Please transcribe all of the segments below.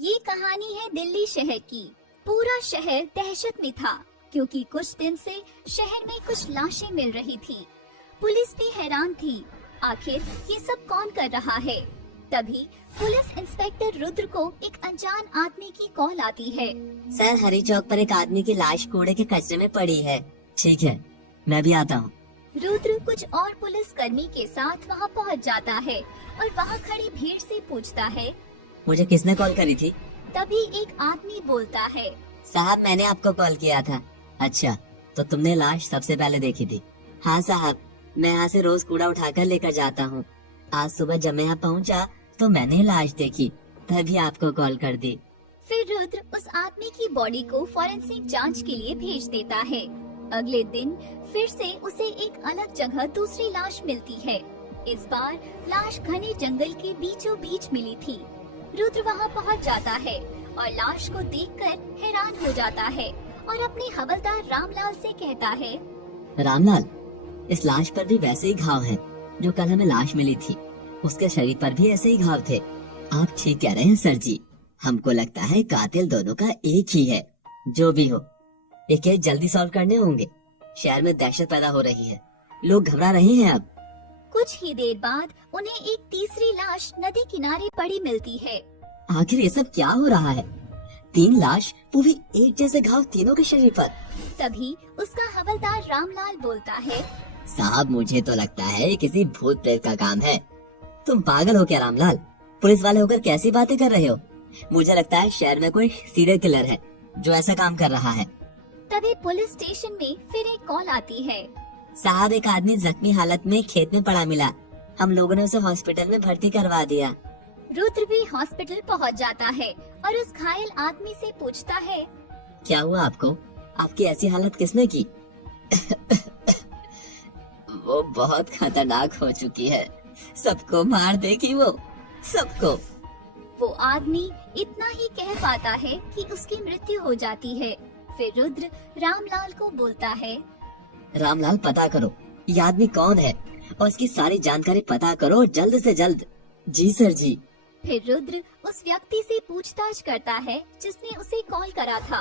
ये कहानी है दिल्ली शहर की। पूरा शहर दहशत में था क्योंकि कुछ दिन से शहर में कुछ लाशें मिल रही थी। पुलिस भी हैरान थी, आखिर ये सब कौन कर रहा है। तभी पुलिस इंस्पेक्टर रुद्र को एक अनजान आदमी की कॉल आती है। सर, हरी चौक पर एक आदमी की लाश कूड़े के कचरे में पड़ी है। ठीक है, मैं भी आता हूँ। रुद्र कुछ और पुलिस कर्मी के साथ वहाँ पहुँच जाता है और वहाँ खड़ी भीड़ से पूछता है, मुझे किसने कॉल करी थी? तभी एक आदमी बोलता है, साहब, मैंने आपको कॉल किया था। अच्छा, तो तुमने लाश सबसे पहले देखी थी? हाँ साहब, मैं यहाँ से रोज कूड़ा उठाकर लेकर जाता हूँ। आज सुबह जब मैं यहाँ पहुँचा तो मैंने लाश देखी, तभी आपको कॉल कर दी। फिर रुद्र उस आदमी की बॉडी को फॉरेंसिक जांच के लिए भेज देता है। अगले दिन फिर से उसे एक अलग जगह दूसरी लाश मिलती है। इस बार लाश घने जंगल के बीचों बीच मिली थी। रुद्र वहाँ पहुँच जाता है और लाश को देखकर हैरान हो जाता है और अपने हवलदार रामलाल से कहता है, रामलाल, इस लाश पर भी वैसे ही घाव हैं जो कल हमें लाश मिली थी। उसके शरीर पर भी ऐसे ही घाव थे। आप ठीक कह रहे हैं सर जी, हमको लगता है कातिल दोनों का एक ही है। जो भी हो, ये केस जल्दी सॉल्व करने होंगे। शहर में दहशत पैदा हो रही है, लोग घबरा रहे हैं। अब कुछ ही देर बाद उन्हें एक तीसरी लाश नदी किनारे पड़ी मिलती है। आखिर ये सब क्या हो रहा है? 3 लाश, वो भी एक जैसे घाव तीनों के शरीर पर। तभी उसका हवलदार रामलाल बोलता है, साहब, मुझे तो लगता है किसी भूत प्रेत का काम है। तुम पागल हो क्या रामलाल? पुलिस वाले होकर कैसी बातें कर रहे हो? मुझे लगता है शहर में कोई सीरियल किलर है जो ऐसा काम कर रहा है। तभी पुलिस स्टेशन में फिर एक कॉल आती है। साहब, एक आदमी जख्मी हालत में खेत में पड़ा मिला। हम लोगों ने उसे हॉस्पिटल में भर्ती करवा दिया। रुद्र भी हॉस्पिटल पहुंच जाता है और उस घायल आदमी से पूछता है, क्या हुआ आपको? आपकी ऐसी हालत किसने की? वो बहुत खतरनाक हो चुकी है, सबको मार देगी वो, सबको। वो आदमी इतना ही कह पाता है कि उसकी मृत्यु हो जाती है। फिर रुद्र रामलाल को बोलता है, रामलाल, पता करो ये आदमी कौन है और इसकी सारी जानकारी पता करो जल्द से जल्द। जी सर जी। फिर रुद्र उस व्यक्ति से पूछताछ करता है जिसने उसे कॉल करा था।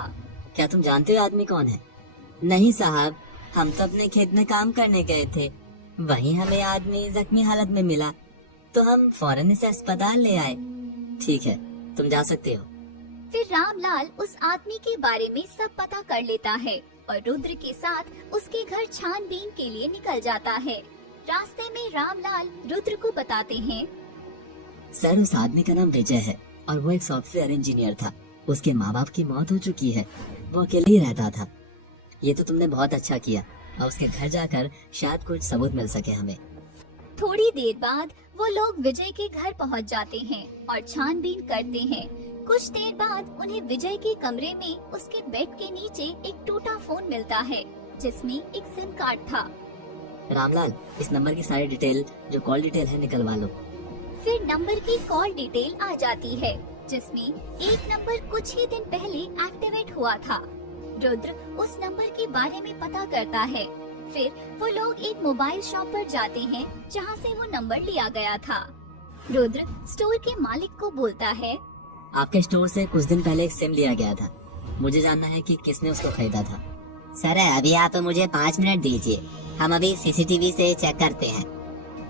क्या तुम जानते हो आदमी कौन है? नहीं साहब, हम तो अपने खेत में काम करने गए थे, वहीं हमें आदमी जख्मी हालत में मिला तो हम फौरन इसे अस्पताल ले आए। ठीक है, तुम जा सकते हो। फिर रामलाल उस आदमी के बारे में सब पता कर लेता है और रुद्र के साथ उसके घर छानबीन के लिए निकल जाता है। रास्ते में रामलाल रुद्र को बताते हैं, सर, उस आदमी का नाम विजय है और वो एक सॉफ्टवेयर इंजीनियर था। उसके माँ बाप की मौत हो चुकी है, वो अकेले ही रहता था। ये तो तुमने बहुत अच्छा किया और उसके घर जाकर शायद कुछ सबूत मिल सके हमें। थोड़ी देर बाद वो लोग विजय के घर पहुंच जाते हैं और छानबीन करते हैं। कुछ देर बाद उन्हें विजय के कमरे में उसके बेड के नीचे एक टूटा फोन मिलता है जिसमें एक सिम कार्ड था। रामलाल, इस नंबर की सारी डिटेल जो कॉल डिटेल है निकलवा लो। फिर नंबर की कॉल डिटेल आ जाती है जिसमें एक नंबर कुछ ही दिन पहले एक्टिवेट हुआ था। रुद्र उस नंबर के बारे में पता करता है। फिर वो लोग एक मोबाइल शॉप पर जाते हैं जहां से वो नंबर लिया गया था। रुद्र स्टोर के मालिक को बोलता है, आपके स्टोर से कुछ दिन पहले एक सिम लिया गया था, मुझे जानना है कि किसने उसको खरीदा था। सर, अभी आप मुझे 5 मिनट दीजिए, हम अभी सीसीटीवी से चेक करते हैं।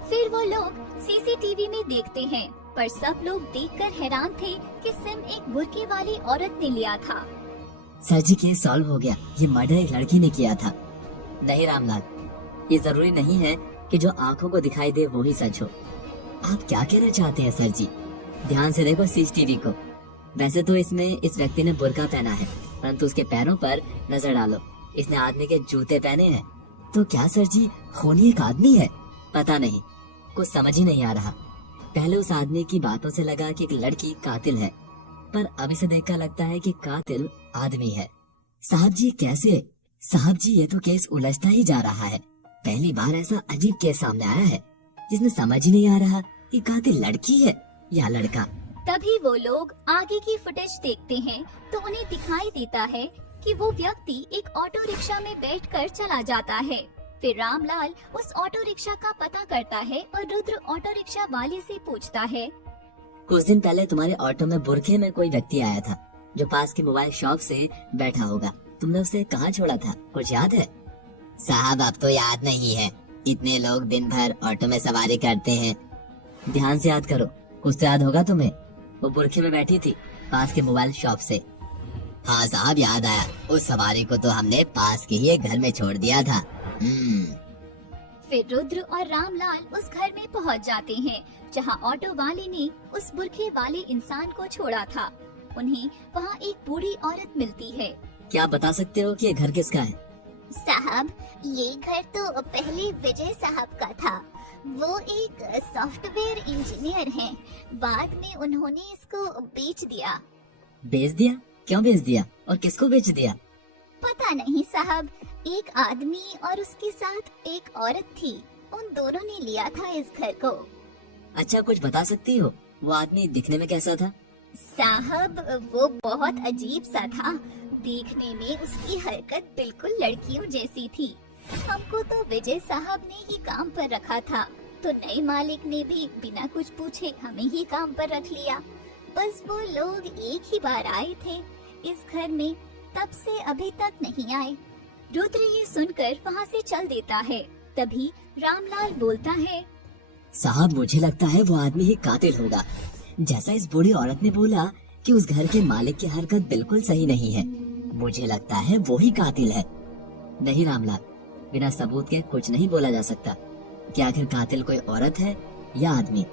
फिर वो लोग सीसीटीवी में देखते हैं पर सब लोग देखकर हैरान थे कि सिम एक बुर्के वाली औरत ने लिया था। सर जी, केस सॉल्व हो गया। ये मर्डर एक लड़की ने किया था। नहीं रामलाल, ये जरूरी नहीं है कि जो आंखों को दिखाई दे वो ही सच हो। आप क्या कहना चाहते हैं सर जी? ध्यान से देखो सीसीटीवी को। वैसे तो इसमें इस व्यक्ति ने बुर्का पहना है, परंतु उसके पैरों पर नजर डालो, इसने आदमी के जूते पहने हैं। तो क्या सर जी खूनी एक आदमी है? पता नहीं, कुछ समझ ही नहीं आ रहा। पहले उस आदमी की बातों से लगा कि एक लड़की कातिल है, पर अब इसे देखकर लगता है कि कातिल आदमी है। साहब जी, कैसे? साहब जी, ये तो केस उलझता ही जा रहा है। पहली बार ऐसा अजीब केस सामने आया है जिसमें समझ ही नहीं आ रहा कि कातिल लड़की है या लड़का। तभी वो लोग आगे की फुटेज देखते हैं तो उन्हें दिखाई देता है कि वो व्यक्ति एक ऑटो रिक्शा में बैठकर चला जाता है। फिर रामलाल उस ऑटो रिक्शा का पता करता है और रुद्र ऑटो रिक्शा वाले से पूछता है, कुछ दिन पहले तुम्हारे ऑटो में बुरखे में कोई व्यक्ति आया था जो पास के मोबाइल शॉप से बैठा होगा। तुमने उसे कहाँ छोड़ा था, कुछ याद है? साहब अब तो याद नहीं है, इतने लोग दिन भर ऑटो में सवारी करते हैं। ध्यान से याद करो, कुछ तो याद होगा तुम्हें। वो बुरखे में बैठी थी पास के मोबाइल शॉप से। हाँ साहब याद आया, उस सवारी को तो हमने पास के ही एक घर में छोड़ दिया था। फिर रुद्र और रामलाल उस घर में पहुंच जाते हैं जहां ऑटो वाले ने उस बुरखे वाले इंसान को छोड़ा था। उन्हें वहां एक बूढ़ी औरत मिलती है। क्या आप बता सकते हो कि ये घर किसका है? साहब ये घर तो पहले विजय साहब का था। वो एक सॉफ्टवेयर इंजीनियर हैं। बाद में उन्होंने इसको बेच दिया। बेच दिया? क्यों बेच दिया और किसको बेच दिया? पता नहीं साहब, एक आदमी और उसके साथ एक औरत थी, उन दोनों ने लिया था इस घर को। अच्छा, कुछ बता सकती हो वो आदमी दिखने में कैसा था? साहब वो बहुत अजीब सा था। देखने में उसकी हरकत बिल्कुल लड़कियों जैसी थी। हमको तो विजय साहब ने ही काम पर रखा था, तो नए मालिक ने भी बिना कुछ पूछे हमें ही काम पर रख लिया। बस वो लोग एक ही बार आए थे इस घर में, तब से अभी तक नहीं आए। रुद्र ये सुनकर वहाँ से चल देता है। तभी रामलाल बोलता है, साहब मुझे लगता है वो आदमी ही कातिल होगा। जैसा इस बूढ़ी औरत ने बोला कि उस घर के मालिक की हरकत बिल्कुल सही नहीं है, मुझे लगता है वो ही कातिल है। नहीं रामलाल, बिना सबूत के कुछ नहीं बोला जा सकता कि आखिर कातिल कोई औरत है या आदमी।